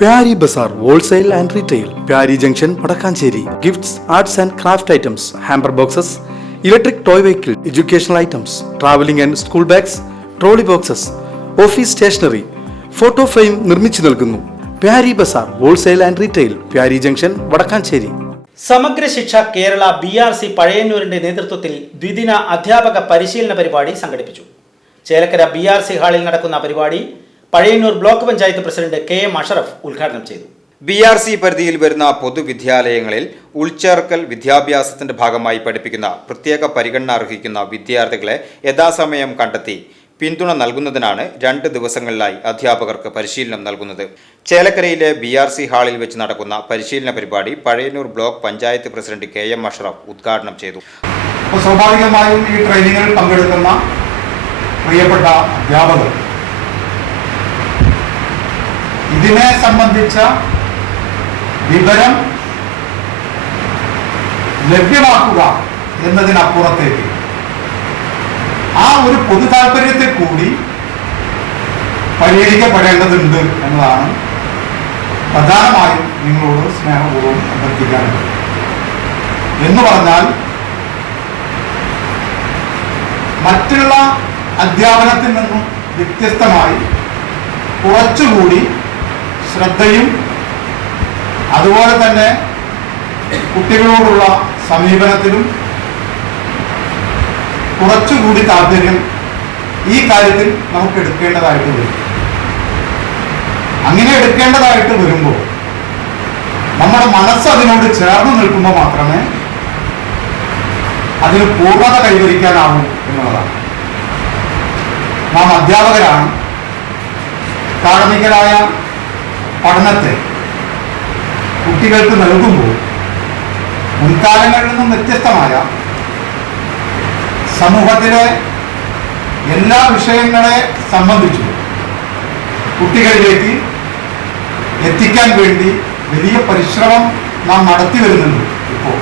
Pyari Bazaar Wholesale and Retail, Pyari Junction, Padakkancherry. Gifts, arts and craft items, hamper boxes, electric toy vehicle, educational items, traveling and school bags, trolley boxes, office stationery, photo frame നിർമ്മിച്ചു നൽകുന്നു. Pyari Bazaar Wholesale and Retail, Pyari Junction, Padakkancherry. സമഗ്ര ശിക്ഷ Kerala BRC പഴയന്നൂരിന്റെ നേതൃത്വത്തിൽ ദ്വിദിന അധ്യാപക പരിശീലന പരിപാടി സംഘടിപ്പിച്ചു. ചേലക്കര BRC ഹാളിൽ നടക്കുന്ന പരിപാടി Pazhayannur block panchayat president KM Ashraf ഉദ്ഘാടനം ചെയ്തു. BRC പരിധിയിൽ വരുന്ന പൊതുവിദ്യാലയങ്ങളിൽ ഉൾച്ചേർക്കൽ വിദ്യാഭ്യാസത്തിന്റെ ഭാഗമായി പഠിപ്പിക്കുന്ന പ്രത്യേക പരിഗണന അർഹിക്കുന്ന വിദ്യാർത്ഥികളെ യഥാസമയം കണ്ടെത്തി പിന്തുണ നൽകുന്നതിനാണ് 2 ദിവസങ്ങളിലായി അധ്യാപകർക്ക് പരിശീലനം നൽകുന്നത്. ചേലക്കരയിലെ BRC ഹാളിൽ വെച്ച് നടക്കുന്ന പരിശീലന പരിപാടി Pazhayannur block panchayat president KM Ashraf ഉദ്ഘാടനം ചെയ്തു. സ്വാഭാവികമായും ഈ ട്രെയിനിങ്ങിൽ പങ്കെടുക്കുന്ന പ്രിയപ്പെട്ട അധ്യാപകർ ഇതിനെ സംബന്ധിച്ച വിവരം ലഭ്യമാക്കുക എന്നതിനപ്പുറത്തേക്ക് ആ ഒരു പൊതു താല്പര്യത്തെ കൂടി പരിഹരിക്കപ്പെടേണ്ടതുണ്ട് എന്നതാണ് പ്രധാനമായും നിങ്ങളോട് സ്നേഹപൂർവ്വം അഭ്യർത്ഥിക്കാനുള്ളത്. എന്ന് പറഞ്ഞാൽ മറ്റുള്ള അധ്യാപനത്തിൽ നിന്നും വ്യത്യസ്തമായി കുറച്ചുകൂടി ശ്രദ്ധയും അതുപോലെ തന്നെ കുട്ടികളോടുള്ള സമീപനത്തിലും കുറച്ചുകൂടി താല്പര്യം ഈ കാര്യത്തിൽ നമുക്ക് എടുക്കേണ്ടതായിട്ട് വരും. അങ്ങനെ എടുക്കേണ്ടതായിട്ട് വരുമ്പോൾ നമ്മുടെ മനസ്സ് അതിനോട് ചേർന്ന് നിൽക്കുമ്പോൾ മാത്രമേ അതിന് പൂർണ്ണത കൈവരിക്കാനാവൂ എന്നുള്ളതാണ്. നാം അധ്യാപകരാണ്. അക്കാഡമികരായ പഠനത്തെ കുട്ടികൾക്ക് നൽകുമ്പോൾ മുൻകാലങ്ങളിൽ നിന്നും വ്യത്യസ്തമായ സമൂഹത്തിലെ എല്ലാ വിഷയങ്ങളെ സംബന്ധിച്ചും കുട്ടികളിലേക്ക് എത്തിക്കാൻ വേണ്ടി വലിയ പരിശ്രമം നാം നടത്തി വരുന്നുണ്ട്. ഇപ്പോൾ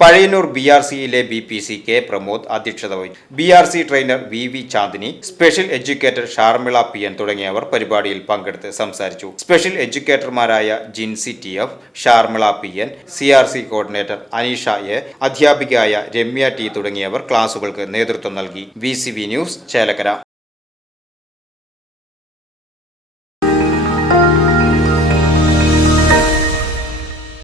പഴയന്നൂർ BRCയിലെ BPC K പ്രമോദ് അധ്യക്ഷത വഹിച്ചു. BRC trainer VV Chandini, special educator Sharmila PN തുടങ്ങിയവർ പരിപാടിയിൽ പങ്കെടുത്ത് സംസാരിച്ചു. സ്പെഷ്യൽ എഡ്യൂക്കേറ്റർമാരായ Jinsi TF, Sharmila PN, CRC coordinator Aneesha A, അധ്യാപികയായ രമ്യ T തുടങ്ങിയവർ ക്ലാസുകൾക്ക് നേതൃത്വം നൽകി. VCV news, Chelakkara.